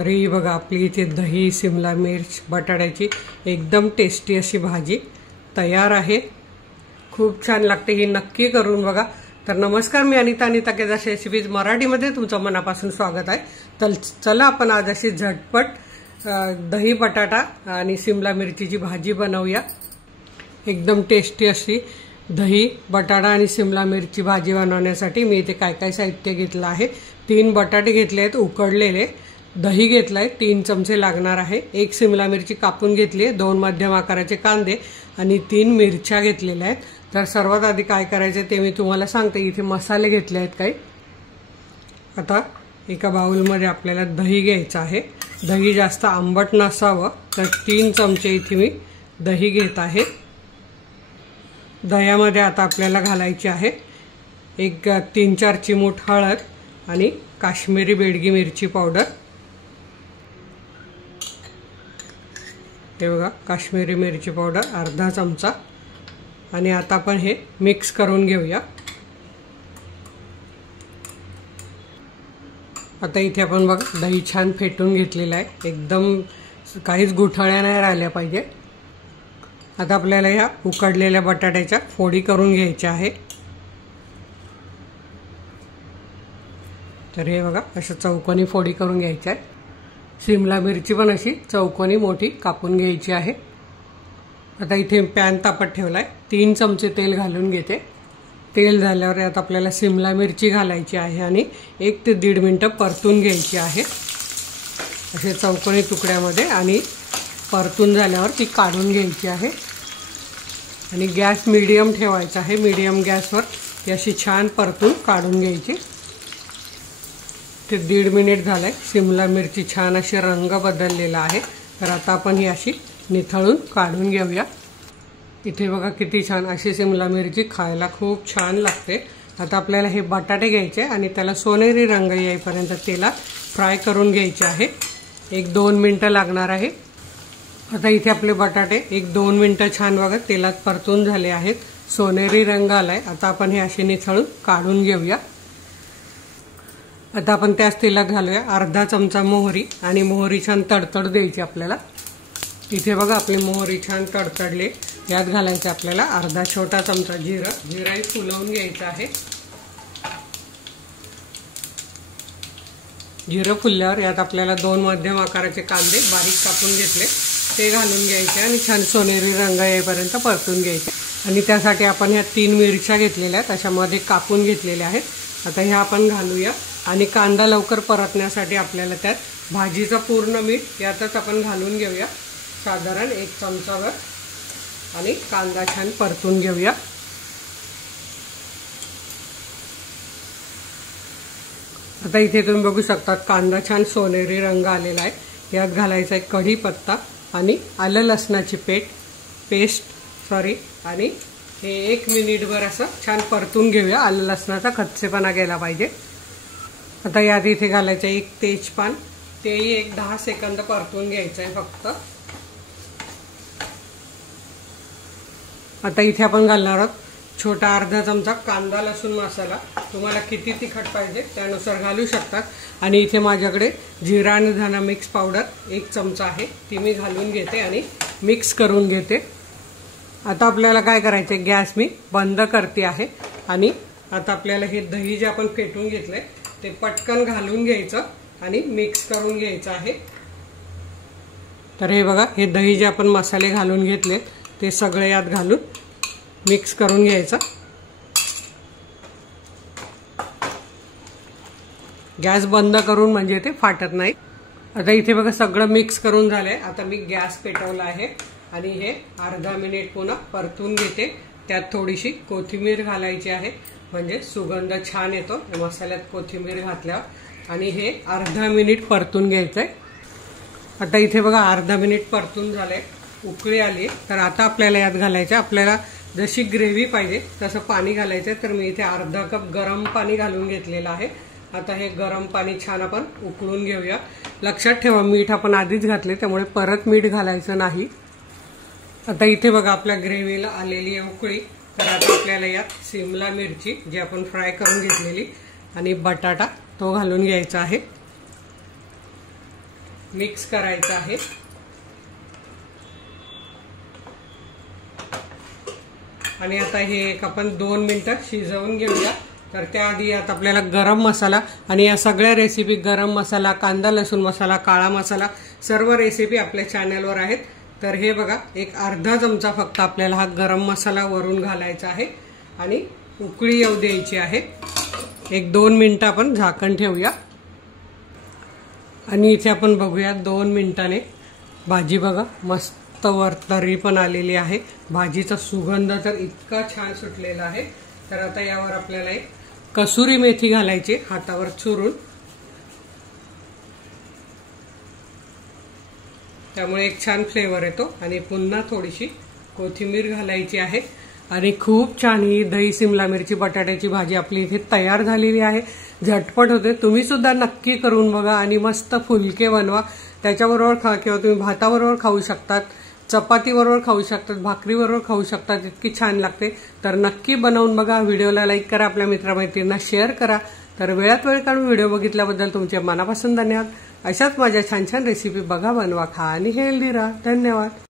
तर ही बघा आपली इथे दही, शिमला मिर्च, बटाट्याची एकदम टेस्टी अशी भाजी तयार आहे। खूप छान लागते, ही नक्की करून बघा। तर नमस्कार, मी अनिता केदार रेसिपीज मराठीमध्ये तुमचं मनापासून स्वागत आहे। तर चला आपण आज अशी झटपट दही, बटाटा आणि शिमला मिरचीची भाजी बनवूया। एकदम टेस्टी अशी दही, बटाटा आणि शिमला मिरची भाजी बनवण्यासाठी मी इथे काय काय साहित्य घेतलं आहे। 3 बटाटे घेतले आहेत उकडलेले, दही घेतलाय 3 चमचे लागणार आहे, 1 शिमला मिरची कापून घेतली आहे, 2 मध्यम आकाराचे कांदे आणि 3 मिरच्या घेतलेल्या आहेत। तर सर्वात आधी काय करायचे ते मी तुम्हाला सांगते। इथे मसाले घेतले आहेत काही। आता एका बाउलमध्ये आपल्याला दही घ्यायचं आहे। दही जास्त आंबट नसावं, तर 3 चमचे इथे मी दही घेत आहे। दह्यामध्ये आता आपल्याला घालायची आहे एक 3-4 चिमूट हळद आणि काश्मीरी बेडगी मिरची पावडर। हे बघा काश्मीरी मिरची पावडर अर्धा चमचा। आणि आता आपण हे मिक्स करून घेऊया। आता इथे आपण बघा दही छान फेटून घेतलेलं आहे, एकदम काहीच गुठळ्या नाही राहिल्या पाहिजे। आता आपल्याला या उकडलेल्या बटाट्याच्या फोडी करून घ्यायच्या आहे। तर हे बघा अशा चौकोनी फोडी करून घ्यायच्या आहे। शिमला मिरची पण अशी चौकोनी मोठी कापून घ्यायची आहे। आता इथे पॅन तापत ठेवलाय, 3 चमचे तेल घालून घेते। तेल झाल्यावर यात आपल्याला शिमला मिरची घालायची आहे आणि 1 ते 1.5 मिनिटं परतून घ्यायची आहे असे चौकोनी तुकड्यामध्ये। आणि परतून झाल्यावर ती काढून घ्यायची आहे आणि गॅस मीडियम ठेवायचा आहे। मीडियम गॅसवर ती अशी छान परतून काढून घ्यायची। ते 1.5 मिनिट झालंय, शिमला मिरची छान अशी रंग बदललेला आहे। तर आता आपण ही अशी निथळून काढून घेऊया। इथे बघा किती छान अशी शिमला मिरची खायला खूप छान लागते। आता आपल्याला हे बटाटे घ्यायचे आणि त्याला सोनेरी रंग येईपर्यंत तेलात फ्राय करून घ्यायचे आहे। 1-2 मिनिटं लागणार आहे। आता इथे आपले बटाटे 1-2 मिनिटं छान बघा तेलात परतून झाले आहेत, सोनेरी रंग आलाय। आता आपण हे असे निथळून काढून घेऊया। आता आपण त्याच तेलात घालूया अर्धा चमचा मोहरी आणि मोहरी छान तडतड द्यायची आपल्याला। इथे बघा आपली मोहरी छान तडतडले, यात घालायचं आपल्याला अर्धा छोटा चमचा जिरं। जिराही फुलवून घ्यायचं आहे। जिरं फुलल्यावर यात आपल्याला 2 मध्यम आकाराचे कांदे बारीक कापून घेतले ते घालून घ्यायचे आणि छान सोनेरी रंग येईपर्यंत परतून घ्यायचे। आणि त्यासाठी आपण ह्या 3 मिरच्या घेतलेल्या आहेत, अशा मध्ये कापून घेतलेल्या आहेत। आता ह्या आपण घालूया आणि कांदा लवकर परतण्यासाठी आपल्याला त्यात भाजीचं पूर्ण मीठ यातच आपण घालून घेऊया, साधारण 1 चमचाभर। आणि कांदा छान परतून घेऊया। आता इथे तुम्ही बघू शकता कांदा छान सोनेरी रंग आलेला आहे। यात घालायचा आहे कढीपत्ता आणि आलं लसणाची पेस्ट आणि हे 1 मिनिटभर असं छान परतून घेऊया। आलं लसणाचा कच्चेपणा गेला पाहिजे। आता यात इथे घालायचं 1 तेजपान, तेही 10 सेकंद परतून घ्यायचं आहे फक्त। आता इथे आपण घालणार आहोत छोटा अर्धा चमचा कांदा लसूण मसाला। तुम्हाला किती तिखट पाहिजे त्यानुसार घालू शकतात। आणि इथे माझ्याकडे जिरा आणि धना मिक्स पावडर 1 चमचा आहे, ती मी घालून घेते आणि मिक्स करून घेते। आता आपल्याला काय करायचे, गॅस मी बंद करते आहे। आणि आता आपल्याला हे दही जे आपण फेटून घेतलंय ते पटकन घालून घ्यायचं आणि मिक्स करून घ्यायचं आहे। तर हे बघा हे दही जे आपण मसाले घालून घेतले ते सगळे यात घालून मिक्स करून घ्यायचं। गॅस बंद करून म्हणजे ते फाटत नाही। आता इथे बघा सगळं मिक्स करून झालंय। आता मी गॅस पेटवला आहे आणि हे अर्धा मिनिट पुन्हा परतून घेते। त्यात थोडीशी कोथिंबीर घालायची आहे म्हणजे सुगंध छान येतो मसाल्यात कोथिंबीर घातल्यावर। आणि हे अर्धा मिनिट परतून घ्यायचंय। आता इथे बघा अर्धा मिनिट परतून झालंय, उकळी आली। तर आता आपल्याला यात घालायचं, आपल्याला जशी ग्रेव्ही पाहिजे तसं पाणी घालायचं। तर मी इथे अर्धा कप गरम पाणी घालून घेतलेलं आहे। आता हे गरम पाणी छान आपण उकळून घेऊया। लक्षात ठेवा मीठ आपण आधीच घातले त्यामुळे परत मीठ घालायचं नाही। आता इथे बघा आपल्या ग्रेव्हीला आलेली आहे उकळी। तर आता आपल्याला यात शिमला मिरची जी आपण फ्राय करून घेतलेली आणि बटाटा तो घालून घ्यायचा आहे। मिक्स करायचं आहे। आणि आता हे एक आपण 2 मिनिटं शिजवून घेऊया। तर त्याआधी यात आपल्याला गरम मसाला आणि या सगळ्या रेसिपी गरम मसाला, कांदा लसूण मसाला, काळा मसाला सर्व रेसिपी आपल्या चॅनलवर आहेत। तर हे बघा, एक अर्धा चमचा फक्त आपल्याला हा गरम मसाला वरून घालायचा आहे आणि उकळी येऊ द्यायची आहे। 1-2 मिनिटं आपण झाकण ठेवूया आणि इथे आपण बघूया 2 मिनिटांनी भाजी बघा मस्त वर तर्री पण आलेली आहे। भाजीचा सुगंध तर इतका छान सुटलेला आहे। तर आता यावर आपल्याला एक कसुरी मेथी घालायची हातावर चुरून, त्यामुळे एक छान फ्लेवर येतो। आणि पुन्हा थोडीशी कोथिंबीर घालायची आहे आणि खूप छान ही दही सिमला मिरची बटाट्याची भाजी आपली इथे तयार झालेली आहे। झटपट होते, तुम्ही सुद्धा नक्की करून बघा आणि मस्त फुलके बनवा। त्याच्याबरोबर खा किंवा तुम्ही भाताबरोबर खाऊ शकतात, चपातीबरोबर खाऊ शकतात, भाकरीबरोबर खाऊ शकतात, इतकी छान लागते। तर नक्की बनवून बघा। व्हिडिओला लाईक करा, आपल्या मित्रमैत्रिणींना शेअर करा। तर वेळात वेळ काढून व्हिडिओ बघितल्याबद्दल तुमचे मनापासून धन्यवाद। अशाच माझ्या छान छान रेसिपी बघा, बनवा, खा आणि हेल्दी राहा। धन्यवाद।